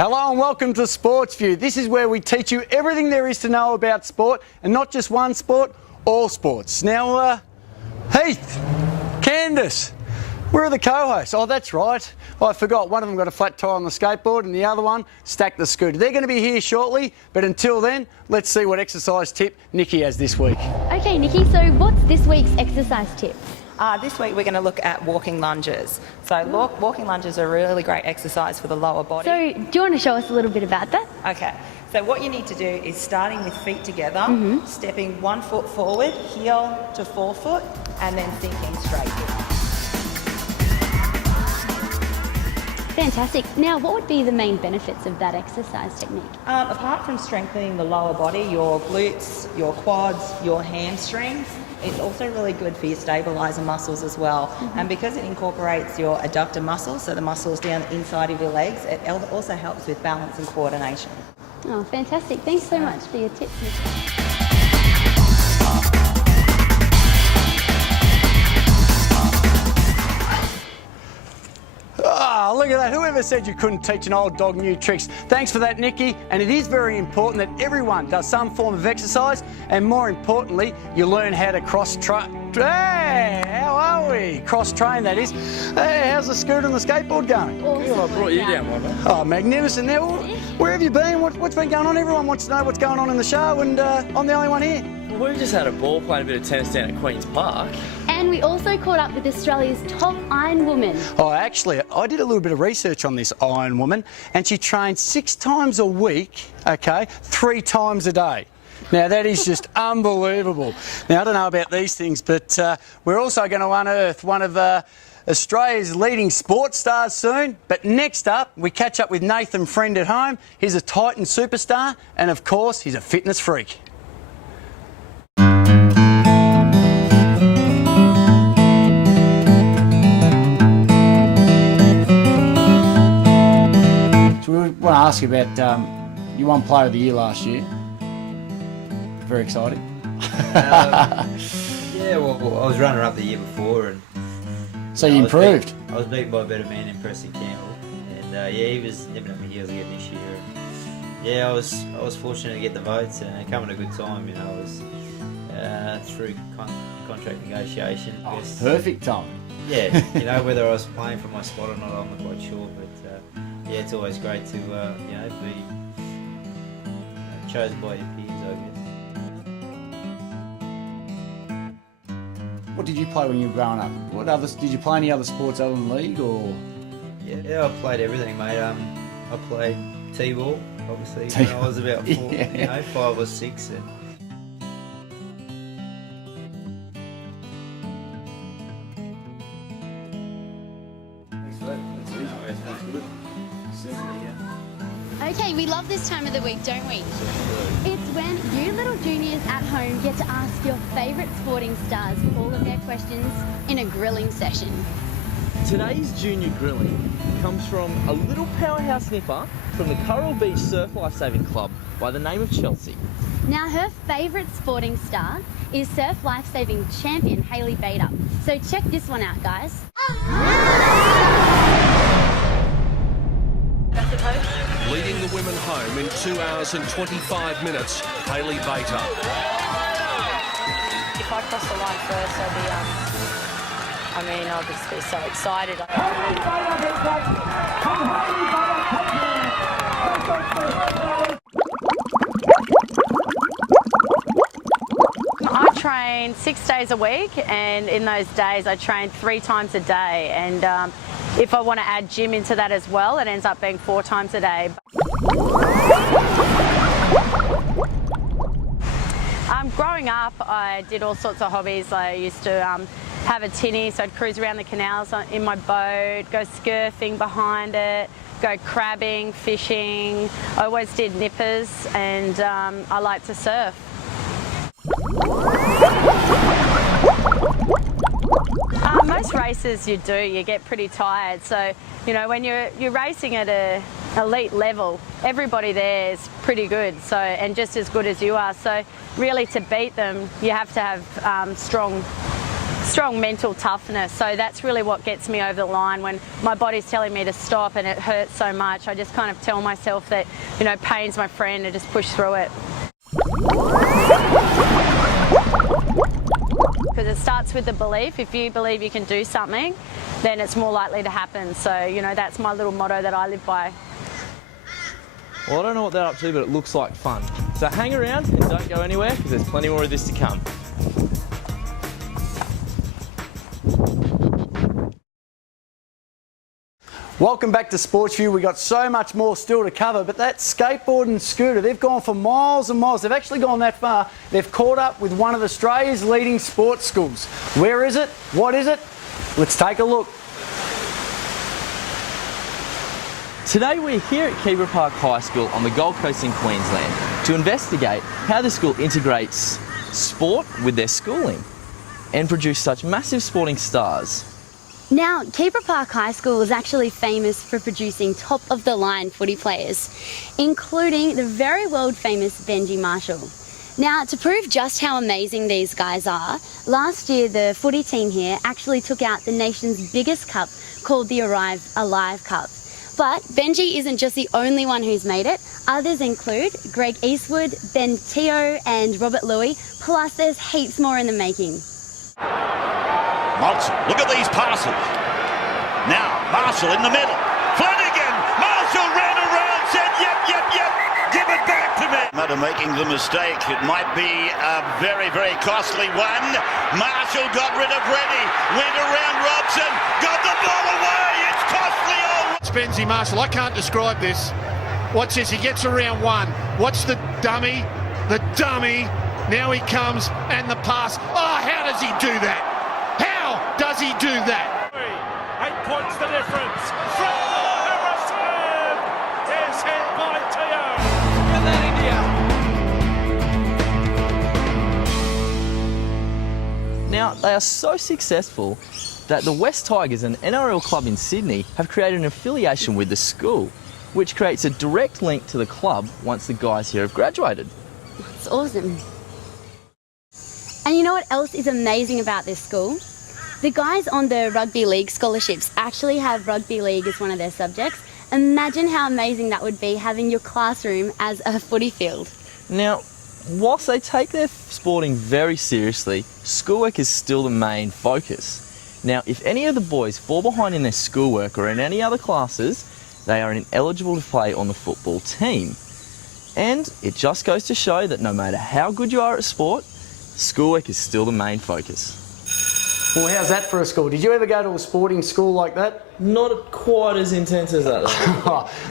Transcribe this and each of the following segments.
Hello and welcome to Sportsview. This is where we teach you everything there is to know about sport, and not just one sport, all sports. Now, Heath, Candace, where are the co-hosts? Oh, that's right. I forgot. One of them got a flat tire on the skateboard and the other one stacked the scooter. They're going to be here shortly, but until then, let's see what exercise tip Nikki has this week. Okay, Nikki, so what's this week's exercise tip? This week we're going to look at walking lunges. So walking lunges are a really great exercise for the lower body. So do you want to show us a little bit about that? Okay, so what you need to do is starting with feet together, stepping 1 foot forward, heel to forefoot, and then sinking straight. Fantastic. Now, what would be the main benefits of that exercise technique? Apart from strengthening the lower body, your glutes, your quads, your hamstrings, it's also really good for your stabiliser muscles as well. And because it incorporates your adductor muscles, so the muscles down the inside of your legs, it also helps with balance and coordination. Oh, fantastic. Thanks so much for your tips, Nikki. Ah, look at that. Whoever said you couldn't teach an old dog new tricks? Thanks for that, Nikki. And it is very important that everyone does some form of exercise, and more importantly, you learn how to cross-train. Hey, how are we? Cross-train, that is. Hey, how's the scooter and the skateboard going? Awesome. I brought you down, Mother. Oh, magnificent. Now, where have you been? What's been going on? Everyone wants to know what's going on in the show, and I'm the only one here. Well, we've just had a ball playing a bit of tennis down at Queen's Park. And we also caught up with Australia's top Iron Woman. Oh, actually, I did a little bit of research on this Iron Woman, and she trains 6 times a week, okay, 3 times a day. Now, that is just unbelievable. Now, I don't know about these things, but we're also going to unearth one of Australia's leading sports stars soon. But next up, we catch up with Nathan Friend at home. He's a Titan superstar, and of course, he's a fitness freak. So we want to ask you about, you won Player of the Year last year. Very exciting. Yeah, well, I was runner-up the year before, and so you improved. I was beaten by a better man in Preston Campbell, and yeah, he was nipping at my heels again this year. And, yeah, I was fortunate to get the votes and come at a good time. You know, I was through contract negotiation. Oh, perfect time. Yeah, you know, whether I was playing for my spot or not, I'm not quite sure, but yeah, it's always great to you know, be chosen by your peers, I guess. What did you play when you were growing up? What others did you play? Any other sports other than league, or? Yeah, I played everything, mate. I played T-ball, obviously, when I was about 4, Yeah. you know, 5 or 6. And Okay, we love this time of the week, don't we? It's when you little juniors at home get to ask your favourite sporting stars all of their questions in a grilling session. Today's junior grilling comes from a little powerhouse nipper from the Coral Beach Surf Lifesaving Club by the name of Chelsea. Now, her favourite sporting star is Surf Lifesaving champion Hayley Bader. So check this one out, guys. Leading the women home in 2 hours and 25 minutes, Hayley Bader. If I cross the line first, I'll just be so excited. I train 6 days a week, and in those days I train 3 times a day, and if I want to add gym into that as well, it ends up being 4 times a day. Growing up, I did all sorts of hobbies. I used to have a tinny, so I'd cruise around the canals in my boat, go surfing behind it, go crabbing, fishing. I always did nippers, and I like to surf. Most races you get pretty tired. So, you know, when you're racing at a elite level, everybody there is pretty good, so, and just as good as you are. So really, to beat them, you have to have strong strong mental toughness. So that's really what gets me over the line when my body's telling me to stop and it hurts so much. I just kind of tell myself that, you know, pain's my friend and just push through it. Because it starts with the belief. If you believe you can do something, then it's more likely to happen. So, you know, that's my little motto that I live by. Well, I don't know what they're up to, but it looks like fun. So hang around and don't go anywhere because there's plenty more of this to come. Welcome back to Sportsview. We've got so much more still to cover, but that skateboard and scooter, they've gone for miles and miles. They've actually gone that far. They've caught up with one of Australia's leading sports schools. Where is it? What is it? Let's take a look. Today we're here at Keyborough Park High School on the Gold Coast in Queensland to investigate how the school integrates sport with their schooling and produce such massive sporting stars. Now, Keyborough Park High School is actually famous for producing top-of-the-line footy players, including the very world-famous Benji Marshall. Now, to prove just how amazing these guys are, last year the footy team here actually took out the nation's biggest cup called the Alive Cup. But Benji isn't just the only one who's made it. Others include Greg Eastwood, Ben Teo and Robert Louis, plus there's heaps more in the making. Marshall, look at these passes. Now, Marshall in the middle. Flanagan, Marshall ran around, said, yep, give it back to me. Matter making the mistake. It might be a very, very costly one. Marshall got rid of Reddy, went around Robson, got the ball away. It's costly. It's Benji Marshall. I can't describe this. Watch this. He gets around one. Watch the dummy. The dummy. Now he comes and the pass. Oh, how does he do that? How does he do that? 8 points the difference. From Harrison is hit by Teo. And then India. Now, they are so successful that the West Tigers, an NRL club in Sydney, have created an affiliation with the school, which creates a direct link to the club once the guys here have graduated. It's awesome. And you know what else is amazing about this school? The guys on the rugby league scholarships actually have rugby league as one of their subjects. Imagine how amazing that would be, having your classroom as a footy field. Now, whilst they take their sporting very seriously, schoolwork is still the main focus. Now, if any of the boys fall behind in their schoolwork or in any other classes, they are ineligible to play on the football team. And it just goes to show that no matter how good you are at sport, schoolwork is still the main focus. Well, how's that for a school? Did you ever go to a sporting school like that? Not quite as intense as that.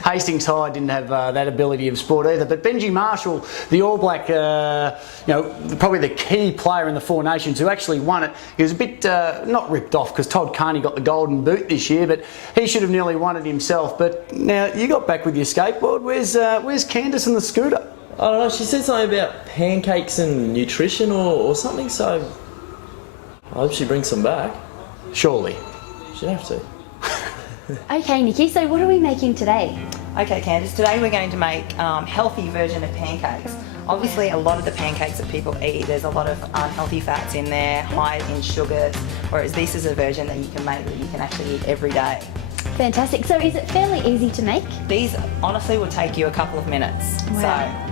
Hastings High didn't have that ability of sport either. But Benji Marshall, the All Black, probably the key player in the Four Nations who actually won it, he was a bit not ripped off because Todd Carney got the golden boot this year, but he should have nearly won it himself. But now you got back with your skateboard. Where's Candace and the scooter? I don't know, she said something about pancakes and nutrition or something, so I hope she brings some back. Surely. She'd have to. Okay, Nikki, so what are we making today? Okay, Candice, today we're going to make a healthy version of pancakes. Obviously, a lot of the pancakes that people eat, there's a lot of unhealthy fats in there, high in sugars, whereas this is a version that you can make that you can actually eat every day. Fantastic. So is it fairly easy to make? These honestly will take you a couple of minutes. Wow.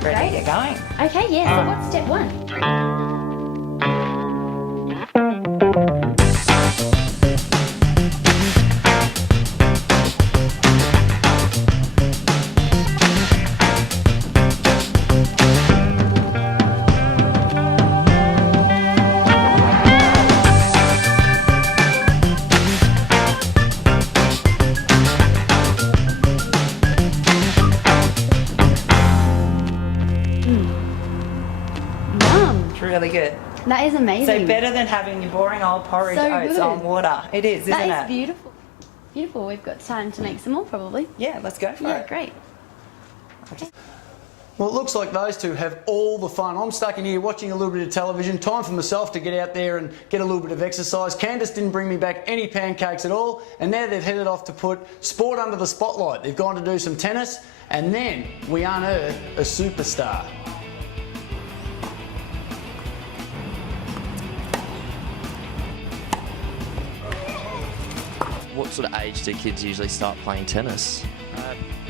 So, ready to get going? Okay, yeah, so what's step one? Really good. That is amazing. So better than having your boring old porridge oats on water. It is, isn't it? That is beautiful. Beautiful. We've got time to make some more, probably. Yeah, let's go for it. Yeah, great. Well, it looks like those two have all the fun. I'm stuck in here watching a little bit of television. Time for myself to get out there and get a little bit of exercise. Candace didn't bring me back any pancakes at all, and now they've headed off to put sport under the spotlight. They've gone to do some tennis, and then we unearth a superstar. what sort of age do kids usually start playing tennis?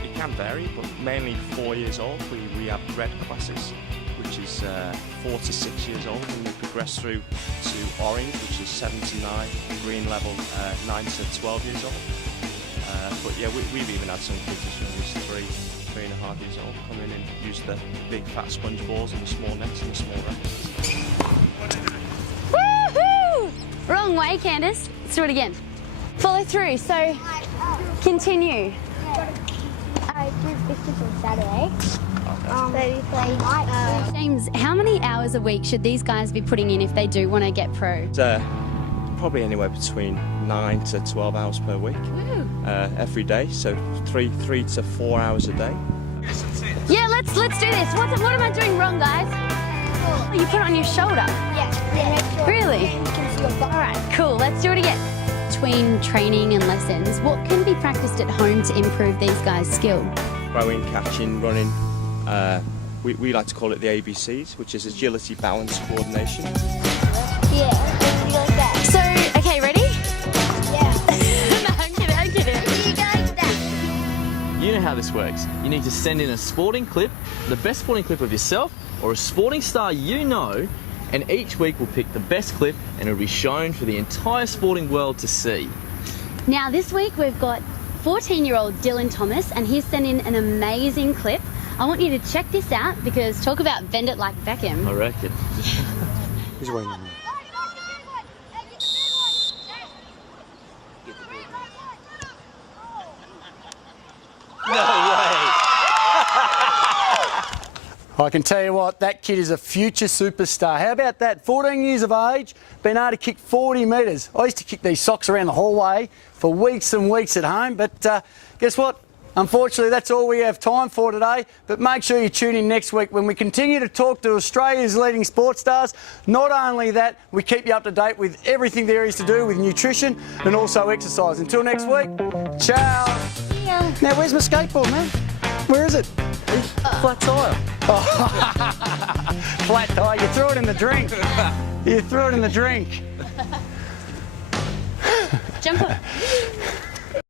It can vary, but mainly 4 years old. We have red classes, which is 4 to 6 years old, and we progress through to orange, which is 7 to 9, green level 9 to 12 years old. But yeah, we've even had some kids as young as 3.5 years old come in and use the big fat sponge balls and the small nets and the small rackets. Woohoo! Wrong way, Candice. Let's do it again. Follow through. So, continue. I do fishing on Saturday. So we play night. James, how many hours a week should these guys be putting in if they do want to get pro? Probably anywhere between 9 to 12 hours per week, every day. So 3 to 4 hours a day. Yeah, let's do this. What am I doing wrong, guys? Oh, you put it on your shoulder. Yeah. Really? You can see your butt. All right, cool. Let's do it again. Between training and lessons, what can be practiced at home to improve these guys' skill? Throwing, catching, running. We like to call it the ABCs, which is agility, balance, coordination. Yeah. You like that? So, okay, ready? Yeah. No, I'm kidding. You go like that. You know how this works. You need to send in a sporting clip, the best sporting clip of yourself, or a sporting star you know, and each week we'll pick the best clip and it'll be shown for the entire sporting world to see. Now, this week we've got 14-year-old Dylan Thomas, and he's sent in an amazing clip. I want you to check this out because talk about bend it like Beckham. I reckon. He's waiting. No way! I can tell you what, that kid is a future superstar. How about that? 14 years of age, been able to kick 40 metres. I used to kick these socks around the hallway for weeks and weeks at home, but guess what? Unfortunately, that's all we have time for today. But make sure you tune in next week when we continue to talk to Australia's leading sports stars. Not only that, we keep you up to date with everything there is to do with nutrition and also exercise. Until next week, ciao. Yeah. Now, where's my skateboard, man? Where is it? Flat tyre. Flat tire. You threw it in the drink. You threw it in the drink.